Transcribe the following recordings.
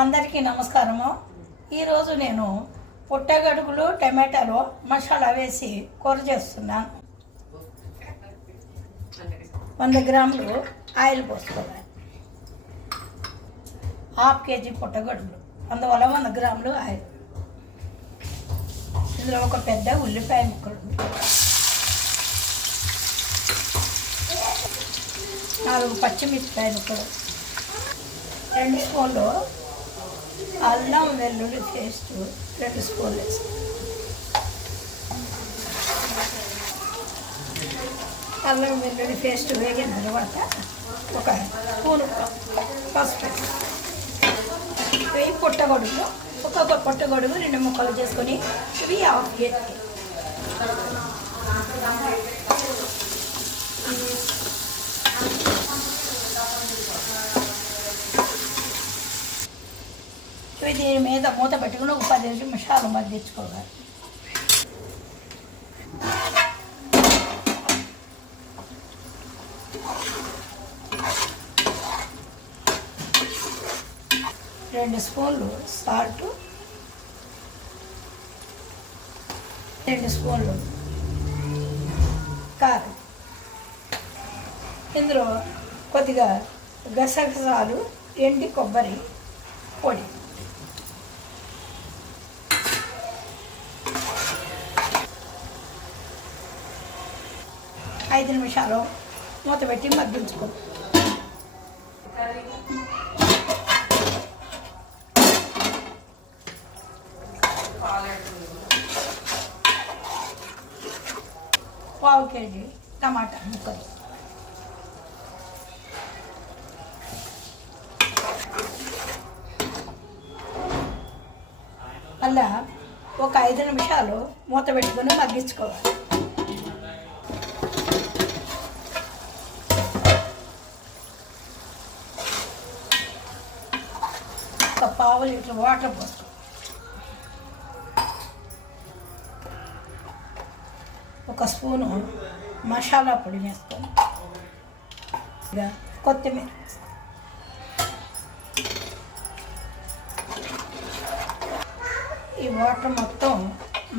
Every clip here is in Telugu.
అందరికీ నమస్కారము. ఈరోజు నేను పుట్టగడుగులు టమాటాలు మసాలా వేసి కూర చేస్తున్నాను. 100 గ్రాములు ఆయిల్ పోసుకోవాలి. 1/2 కేజీ పుట్టగడుగులు, అందువల్ల 100 గ్రాములు ఆయిల్. ఇందులో ఒక పెద్ద ఉల్లిపాయ ముక్కలు, 4 పచ్చిమిరపకాయ ముక్కలు, 2 స్పూన్లు అల్లం వెల్లుల్లి పేస్ట్, 2 స్పూన్లు వేసుకో. అల్లం వెల్లుల్లి పేస్ట్ వేగిన తర్వాత ఒక స్పూన్ పసుపు వేయి. పుట్టగొడుగు, ఒక్కొక్క పుట్టగొడుగు 2 ముక్కలు చేసుకొని ఇవి 1/2 కేజీ. ఇవి దీని మీద మూత పెట్టుకుని ఒక 10 నిమిషాలు మగ్గించుకోవాలి. రెండు స్పూన్లు సాల్ట్, 2 స్పూన్లు కారం, ఇందులో కొద్దిగా గసగసాలు, ఎండి కొబ్బరి పొడి, ఐదు నిమిషాలు మూత పెట్టి మగ్గించుకో. పావు కేజీ టమాటా ముక్కలు, అలా ఒక 5 నిమిషాలు మూత పెట్టుకొని మగ్గించుకోవాలి. ఒక పావు లీటర్ వాటర్ పోసుకో. ఒక స్పూను మసాలా పొడి వేసుకొని, కొత్తిమీర, ఈ వాటర్ మొత్తం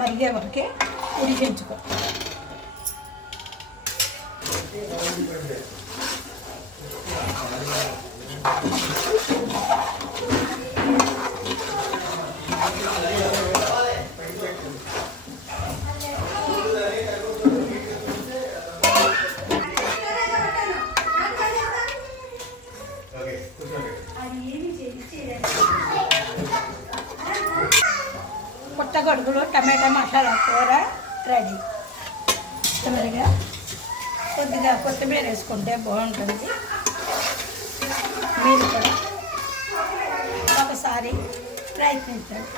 మరిగే వరకే ఉడికించుకో. పుట్టగొడుగులు టమాటా మసాలా కూర రెడీ. తొందరగా కొద్దిగా కొత్తిమీర వేసుకుంటే బాగుంటుంది. మీరు కూడా ఒకసారి ప్రయత్నించండి.